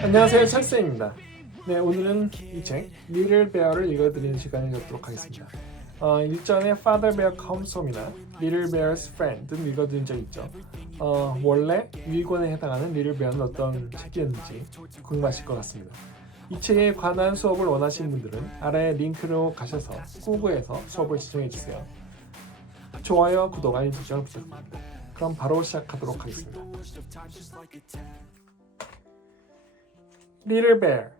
안녕하세요, 찰스입니다. 네, 오늘은 이 책 Little Bear를 읽어드리는 시간을 갖도록 하겠습니다. 일전에 Father Bear Comes Home이나 Little Bear's Friend 등 읽어드린 적 있죠. 원래 1권에 해당하는 Little Bear는 어떤 책이었는지 궁금하실 것 같습니다. 이 책에 관한 수업을 원하시는 분들은 아래 링크로 가셔서 구글에서 수업을 시청해주세요. 좋아요, 구독, 알림 설정 부탁드립니다. 그럼 바로 시작하도록 하겠습니다. Little Bear.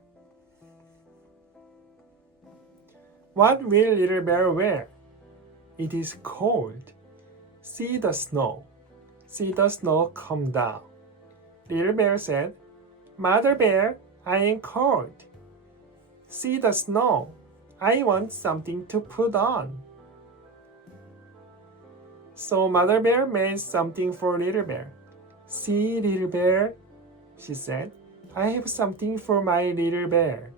What will Little Bear wear? It is cold. See the snow. See the snow come down. Little Bear said, Mother Bear, I am cold. See the snow. I want something to put on. So Mother Bear made something for Little Bear. See, Little Bear, she said, I have something for my little bear.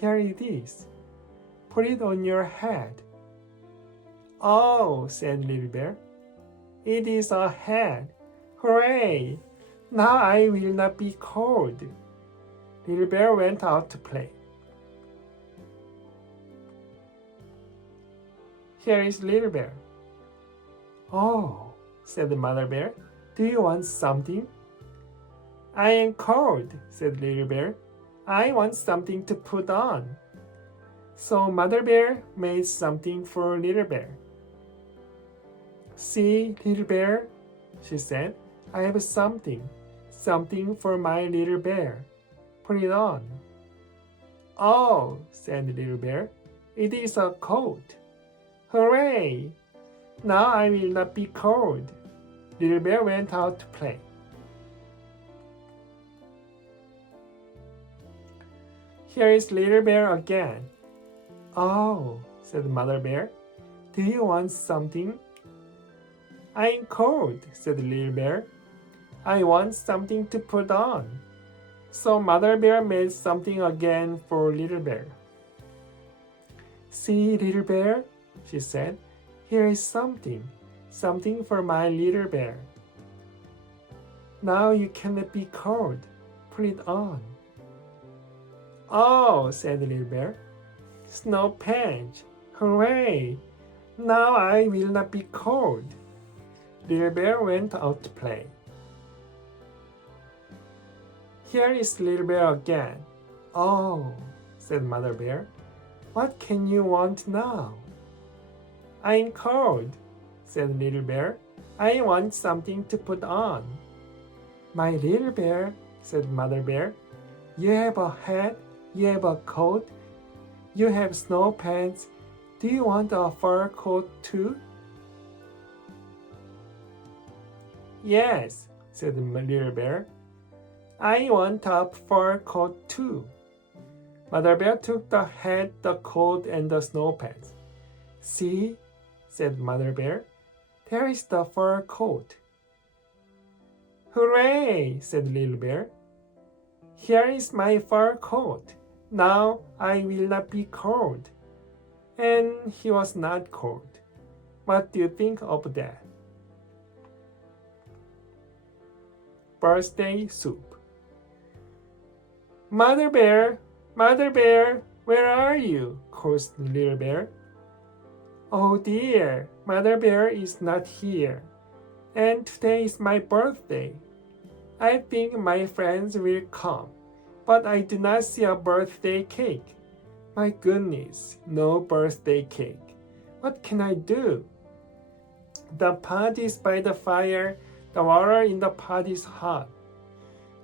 Here it is. Put it on your head. Oh, said Little Bear. It is a hat. Hooray! Now I will not be cold. Little Bear went out to play. Here is Little Bear. Oh, said the Mother Bear. Do you want something? I am cold, said Little Bear. I want something to put on. So Mother Bear made something for Little Bear. See, Little Bear, she said, I have something for my little bear. Put it on. Oh, said Little Bear, it is a coat. Hooray! Now I will not be cold. Little Bear went out to play. Here is Little Bear again. Oh, said Mother Bear, do you want something? I am cold, said Little Bear. I want something to put on. So Mother Bear made something again for Little Bear. See, Little Bear, she said, here is something for my little bear. Now you cannot be cold. Put it on. Oh, said the little bear, snow pants. Hooray! Now I will not be cold. Little Bear went out to play. Here is Little Bear again. Oh, said Mother Bear, what can you want now? I'm cold, said Little Bear. I want something to put on. My little bear, said Mother Bear, you have a hat, you have a coat, you have snow pants. Do you want a fur coat too? Yes, said the little bear. I want a fur coat too. Mother Bear took the hat, the coat, and the snow pants. See, said Mother Bear, there is the fur coat. Hooray, said Little Bear. Here is my fur coat. Now I will not be cold. And he was not cold. What do you think of that? Birthday soup. Mother Bear, where are you? Called Little Bear. Oh dear, Mother Bear is not here. And today is my birthday. I think my friends will come. But I do not see a birthday cake. My goodness, no birthday cake. What can I do? The pot is by the fire. The water in the pot is hot.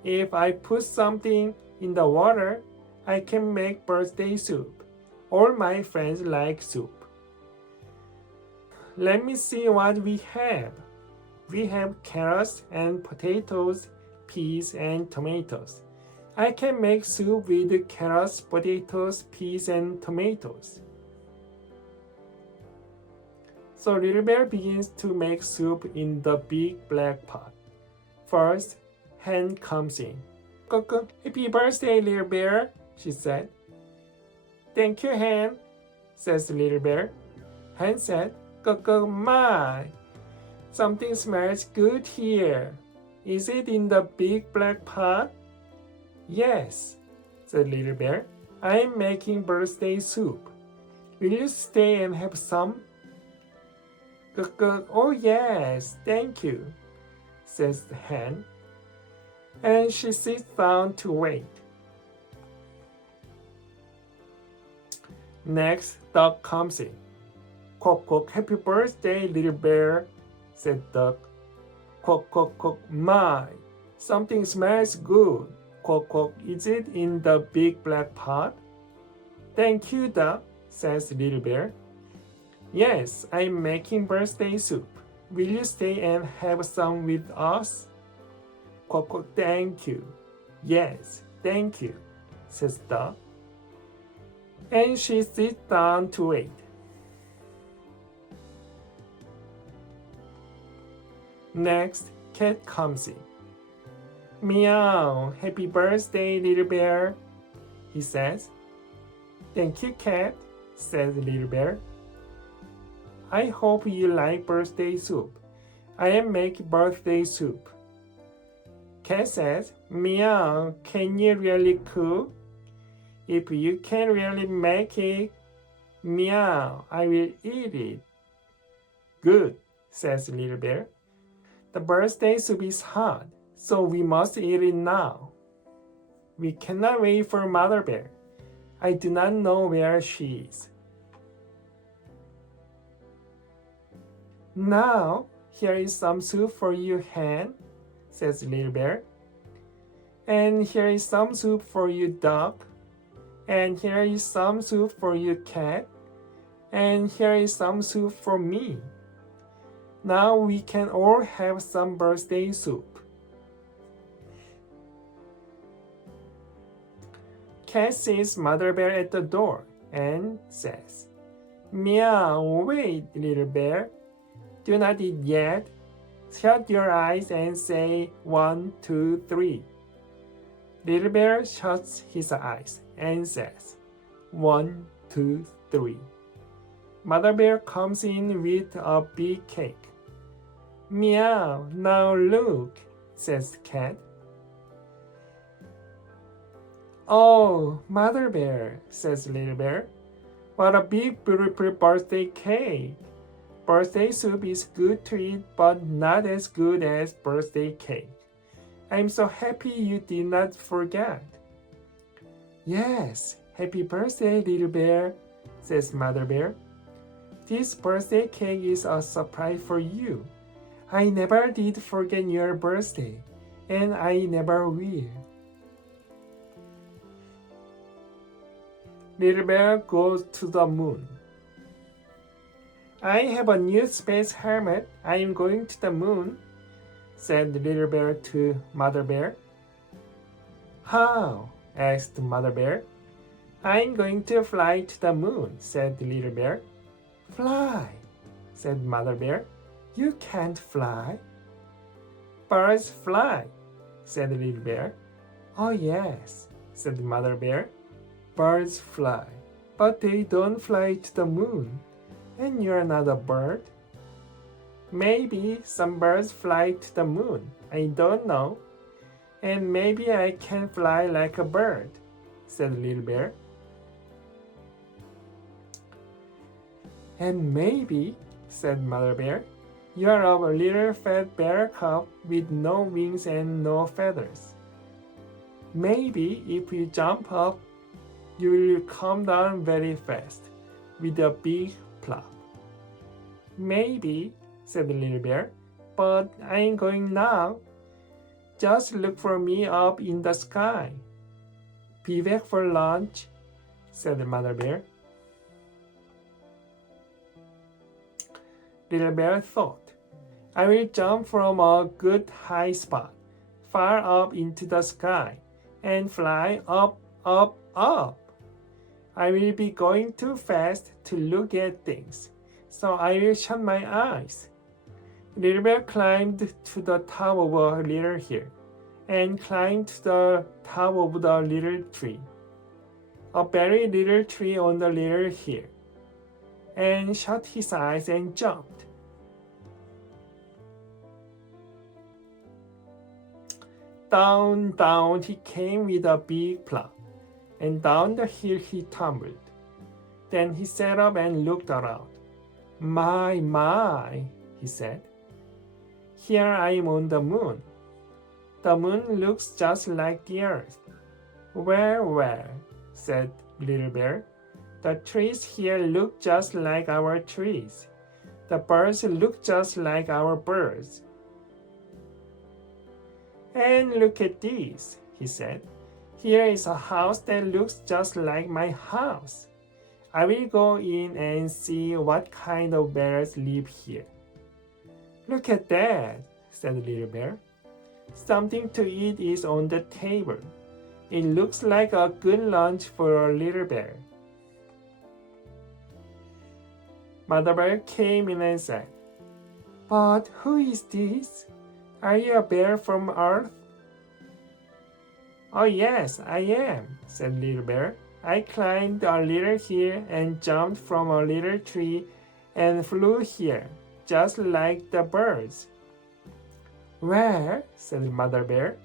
If I put something in the water, I can make birthday soup. All my friends like soup. Let me see what we have. We have carrots and potatoes, peas and tomatoes. I can make soup with carrots, potatoes, peas, and tomatoes. So Little Bear begins to make soup in the big black pot. First, Hen comes in. Happy birthday, Little Bear, she said. Thank you, Hen, says Little Bear. Hen said, my, something smells good here. Is it in the big black pot? Yes, said Little Bear. I'm making birthday soup. Will you stay and have some? Oh yes, thank you, says the hen. And she sits down to wait. Next, Duck comes in. Quack, quack, happy birthday, Little Bear, said Duck. Quack, quack, quack, my, something smells good. Quack, quack, is it in the big black pot? Thank you, Duck, says Little Bear. Yes, I'm making birthday soup. Will you stay and have some with us? Quack, quack, thank you. Yes, thank you, says Duck. And she sits down to wait. Next, Cat comes in. Meow, happy birthday, Little Bear, he says. Thank you, Cat, says Little Bear. I hope you like birthday soup. I am making birthday soup. Cat says, Meow, can you really cook? If you can really make it, meow, I will eat it. Good, says Little Bear. The birthday soup is hot, so we must eat it now. We cannot wait for Mother Bear. I do not know where she is. Now, here is some soup for you, hen, says Little Bear. And here is some soup for you, duck. And here is some soup for you, cat. And here is some soup for me. Now we can all have some birthday soup. Cat sees Mother Bear at the door and says, Meow, wait, Little Bear. Do not eat yet. Shut your eyes and say 1, 2, 3. Little Bear shuts his eyes and says, 1, 2, 3. Mother Bear comes in with a big cake. Meow, now look, says the cat. Oh, Mother Bear, says Little Bear. What a big, beautiful birthday cake. Birthday soup is good to eat, but not as good as birthday cake. I'm so happy you did not forget. Yes, happy birthday, Little Bear, says Mother Bear. This birthday cake is a surprise for you. I never did forget your birthday, and I never will. Little Bear goes to the moon. I have a new space helmet. I am going to the moon, said Little Bear to Mother Bear. How? Asked Mother Bear. I'm going to fly to the moon, said Little Bear. Fly, said Mother Bear. You can't fly. Birds fly, said Little Bear. Oh yes, said Mother Bear. Birds fly, but they don't fly to the moon. And you're not a bird. Maybe some birds fly to the moon. I don't know. And maybe I can fly like a bird, said Little Bear. And maybe, said Mother Bear, you're a little fat bear cub with no wings and no feathers. Maybe if you jump up, you will come down very fast with a big plop. Maybe, said the Little Bear, but I ain't going now. Just look for me up in the sky. Be back for lunch, said the Mother Bear. Little Bear thought, I will jump from a good high spot, far up into the sky, and fly up, up, up. I will be going too fast to look at things, so I will shut my eyes. Little Bear climbed to the top of a little hill, and climbed to the top of the little tree, a very little tree on the little hill, and shut his eyes and jumped. Down, down he came with a big plop, and down the hill he tumbled. Then he sat up and looked around. My, he said. Here I am on the moon. The moon looks just like the earth. Well, said Little Bear. The trees here look just like our trees. The birds look just like our birds. And look at this, he said. Here is a house that looks just like my house. I will go in and see what kind of bears live here. Look at that, said Little Bear. Something to eat is on the table. It looks like a good lunch for a little bear. Mother Bear came in and said, But who is this? Are you a bear from Earth? Oh yes, I am, said Little Bear. I climbed a little hill and jumped from a little tree and flew here, just like the birds. Well, said Mother Bear,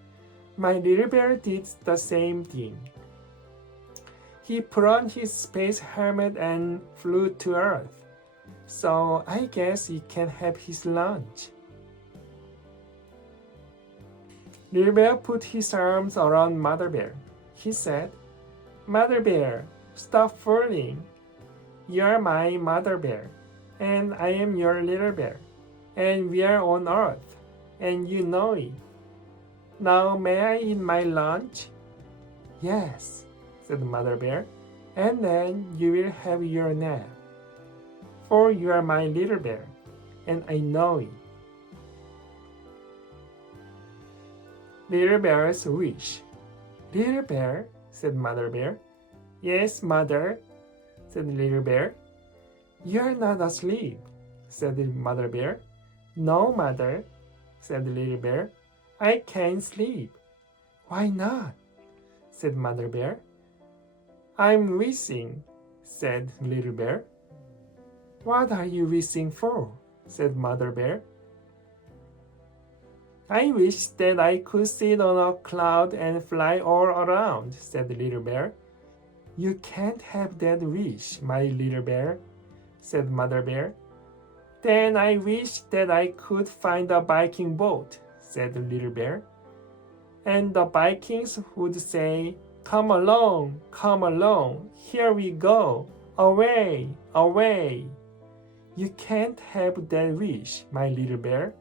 my little bear did the same thing. He put on his space helmet and flew to Earth. So I guess he can have his lunch. Little Bear put his arms around Mother Bear. He said, Mother Bear, stop fooling. You're my Mother Bear, and I am your little bear, and we are on Earth, and you know it. Now may I eat my lunch? Yes, said Mother Bear, and then you will have your nap. For you are my little bear, and I know it. Little Bear's wish. Little Bear, said Mother Bear. Yes, Mother, said Little Bear. You're not asleep, said Mother Bear. No, Mother, said Little Bear. I can't sleep. Why not? Said Mother Bear. I'm wishing, said Little Bear. What are you wishing for? Said Mother Bear. I wish that I could sit on a cloud and fly all around, said Little Bear. You can't have that wish, my little bear, said Mother Bear. Then I wish that I could find a Viking boat, said Little Bear. And the Vikings would say, come along, here we go, away, away. You can't have that wish, my little bear,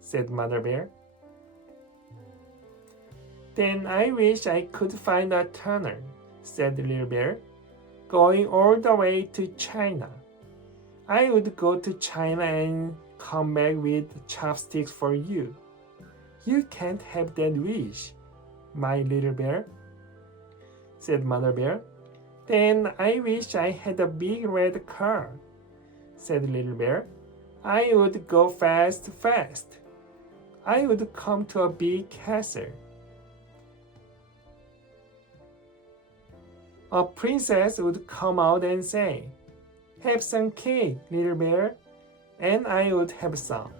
said Mother Bear. Then I wish I could find a tunnel, said the Little Bear, going all the way to China. I would go to China and come back with chopsticks for you. You can't have that wish, my little bear, said Mother Bear. Then I wish I had a big red car, said Little Bear. I would go fast. I would come to a big castle. A princess would come out and say, have some cake, little bear, and I would have some.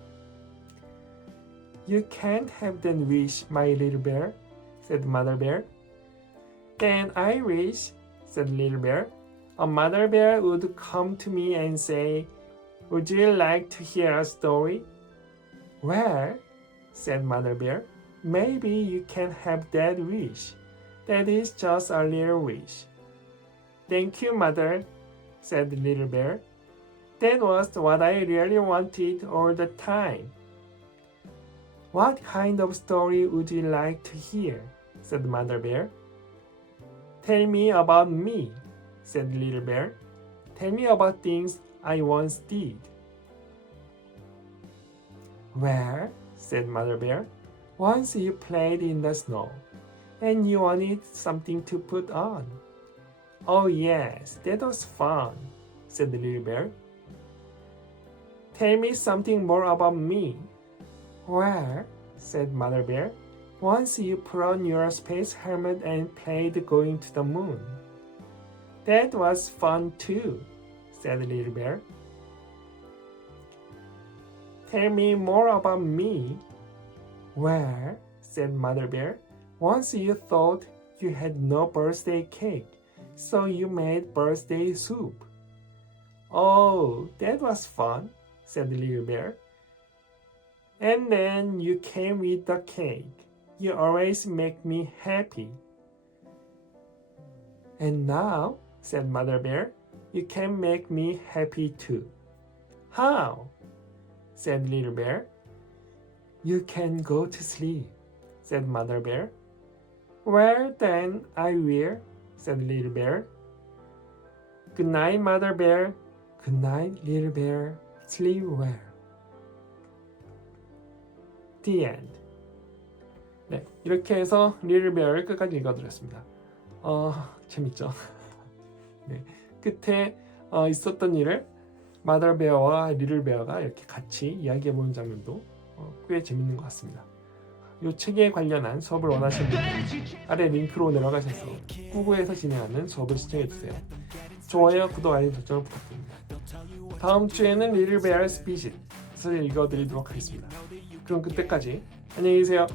You can't have that wish, my little bear, said Mother Bear. Then I wish, said Little Bear, a Mother Bear would come to me and say, would you like to hear a story? Well, said Mother Bear, maybe you can have that wish. That is just a little wish. Thank you, Mother, said Little Bear. That was what I really wanted all the time. What kind of story would you like to hear? Said Mother Bear. Tell me about me, said Little Bear. Tell me about things I once did. Well, said Mother Bear, once you played in the snow, and you wanted something to put on. Oh yes, that was fun, said the Little Bear. Tell me something more about me. Well, said Mother Bear, once you put on your space helmet and played going to the moon. That was fun too, said the Little Bear. Tell me more about me. Well, said Mother Bear, Once you thought you had no birthday cake, so you made birthday soup. Oh, that was fun, said the little bear. And then you came with the cake. You always make me happy. And now, said Mother Bear, you can make me happy too. How? Said Little Bear. You can go to sleep, said Mother Bear. Well, then I will, said Little Bear. Good night, Mother Bear. Good night, Little Bear. Sleep well. The end. 네, 이렇게 해서 Little Bear을 끝까지 읽어드렸습니다. 재밌죠? 네, 끝에 있었던 일을 Mother Bear와 Little Bear가 이렇게 같이 이야기해보는 장면도 꽤 재밌는 것 같습니다. 이 책에 관련한 수업을 원하시는 분들 아래 링크로 내려가셔서 구구에서 진행하는 수업을 시청해주세요. 좋아요, 구독, 알림 설정을 부탁드립니다. 다음 주에는 Little Bear's Visit을 읽어드리도록 하겠습니다. 그럼 그때까지 안녕히 계세요.